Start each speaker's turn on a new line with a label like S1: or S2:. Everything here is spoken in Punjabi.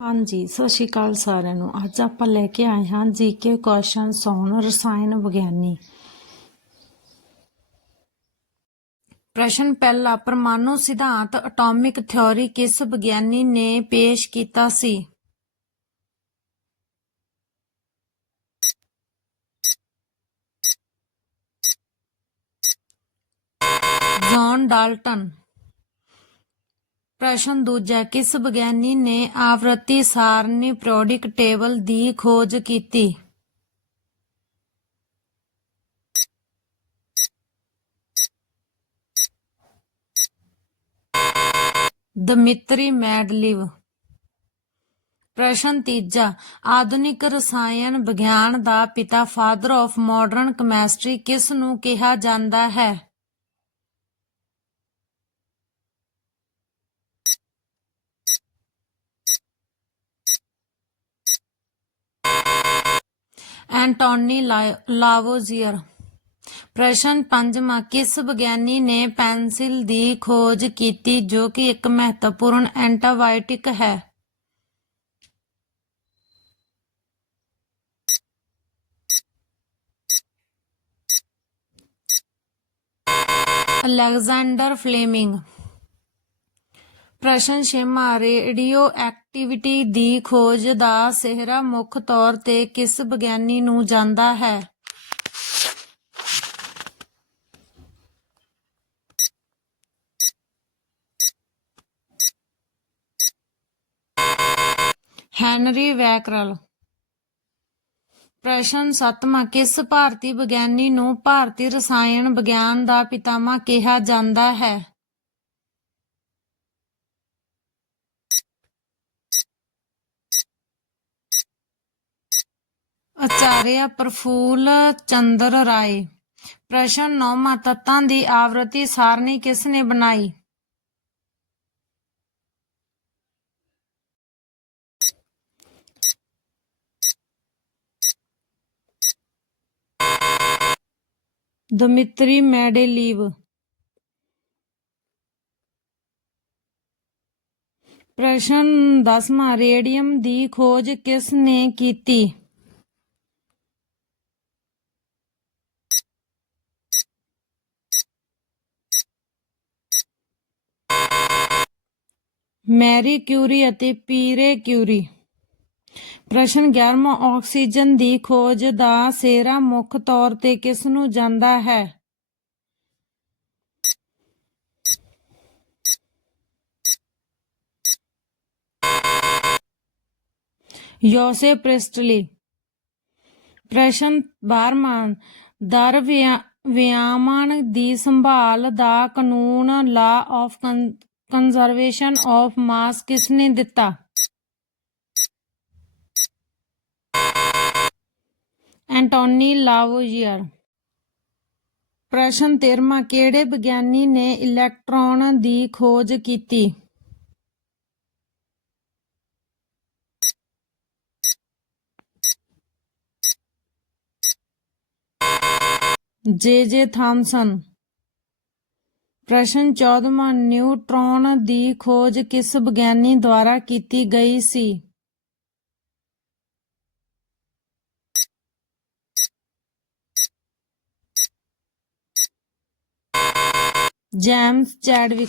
S1: ਹਾਂਜੀ, ਸਤਿ ਸ਼੍ਰੀ ਅਕਾਲ ਸਾਰਿਆਂ ਨੂੰ। ਅੱਜ ਆਪਾਂ ਲੈ ਕੇ ਆਏ ਹਾਂ ਜੀਕੇ ਕੁਐਸਚਨ ਸੌਣ, ਰਸਾਇਣ ਵਿਗਿਆਨੀ। ਪ੍ਰਸ਼ਨ ਪਹਿਲਾ, ਪਰਮਾਣੂ ਸਿਧਾਂਤ ਐਟੋਮਿਕ ਥਿਉਰੀ ਕਿਸ ਵਿਗਿਆਨੀ ਨੇ ਪੇਸ਼ ਕੀਤਾ ਸੀ? John Dalton. ਪ੍ਰਸ਼ਨ ਦੂਜਾ, ਕਿਸ ਵਿਗਿਆਨੀ ਨੇ ਆਵਰਤੀ ਸਾਰਣੀ ਪੀਰੀਓਡਿਕ ਟੇਬਲ ਦੀ ਖੋਜ ਕੀਤੀ? ਦਮਿਤਰੀ ਮੈਡਲਿਵ। ਪ੍ਰਸ਼ਨ ਤੀਜਾ, ਆਧੁਨਿਕ ਰਸਾਇਣ ਵਿਗਿਆਨ ਦਾ ਪਿਤਾ, ਫਾਦਰ ਆਫ ਮਾਡਰਨ ਕੈਮਿਸਟਰੀ ਕਿਸ ਨੂੰ ਕਿਹਾ ਜਾਂਦਾ ਹੈ? ਐਂਟੋਨੀ ਲਾਵੋਜ਼ੀਅਰ। ਪ੍ਰਸ਼ਨ ਪੰਜਵਾਂ, ਕਿਸ ਵਿਗਿਆਨੀ ਨੇ ਪੈਨਸਿਲ ਦੀ ਖੋਜ ਕੀਤੀ ਜੋ ਕਿ ਇੱਕ ਮਹੱਤਵਪੂਰਨ ਐਂਟੀਬਾਇਓਟਿਕ ਹੈ? Alexander Fleming. ਪ੍ਰਸ਼ਨ ਛੇਵਾਂ ਰੇਡੀਓ ਐਕਟੀਵਿਟੀ ਦੀ ਖੋਜ ਦਾ ਸਿਹਰਾ ਮੁੱਖ ਤੌਰ ਤੇ ਕਿਸ ਵਿਗਿਆਨੀ ਨੂੰ ਜਾਂਦਾ ਹੈ? Henry Becquerel. ਪ੍ਰਸ਼ਨ ਸੱਤਵਾਂ, ਕਿਸ ਭਾਰਤੀ ਵਿਗਿਆਨੀ ਨੂੰ ਭਾਰਤੀ ਰਸਾਇਣ ਵਿਗਿਆਨ ਦਾ ਪਿਤਾਮਾ ਕਿਹਾ ਜਾਂਦਾ ਹੈ? ਆਚਾਰਿਆ ਪ੍ਰਫੁੱਲ ਚੰਦਰ ਰਾਏ। ਪ੍ਰਸ਼ਨ, ਨੌਵਾਂ ਤੱਤਾਂ ਦੀ ਆਵਰਤੀ ਸਾਰਣੀ ਕਿਸ ਨੇ ਬਣਾਈ? ਦਮਿਤਰੀ ਮੈਂਡੇਲੀਵ। ਪ੍ਰਸ਼ਨ, ਦਸਵਾਂ, ਰੇਡੀਅਮ ਦੀ ਖੋਜ ਕਿਸ ਨੇ ਕੀਤੀ? ਮੈਰੀ ਕਿਊਰੀ ਅਤੇ ਪੀਰੇ ਕਿਊਰੀ। ਪ੍ਰਸ਼ਨ 11ਵਾਂ ਆਕਸੀਜਨ ਦੀ ਖੋਜ ਦਾ ਸਿਹਰਾ ਮੁੱਖ ਤੌਰ ਤੇ ਕਿਸ ਨੂੰ ਜਾਂਦਾ ਹੈ? ਯੋਸੇ ਪ੍ਰਿਸਟਲੀ। ਪ੍ਰਸ਼ਨ 12ਵਾਂ ਦਰ ਵਿਆਮਣ ਦੀ ਸੰਭਾਲ ਦਾ ਕਾਨੂੰਨ ਲਾ ਆਫ ਕੰਜ਼ਰਵੇਸ਼ਨ ਆਫ ਮਾਸ ਕਿਸ ਨੇ ਦਿੱਤਾ? ਐਂਟੋਨੀ ਲਾਵੋਇਰ ਪ੍ਰਸ਼ਨ 13ਵਾਂ ਕਿਹੜੇ ਵਿਗਿਆਨੀ ਨੇ ਇਲੈਕਟ੍ਰੋਨ ਦੀ ਖੋਜ ਕੀਤੀ? ਜੇ ਜੇ ਥਾਮਸਨ। ਪ੍ਰਸ਼ਨ 14ਵਾਂ ਨਿਊਟ੍ਰੌਨ ਦੀ ਖੋਜ ਕਿਸ ਵਿਗਿਆਨੀ ਦੁਆਰਾ ਕੀਤੀ ਗਈ ਸੀ? ਜੈਮਸ ਚੈਡਵਿਕ।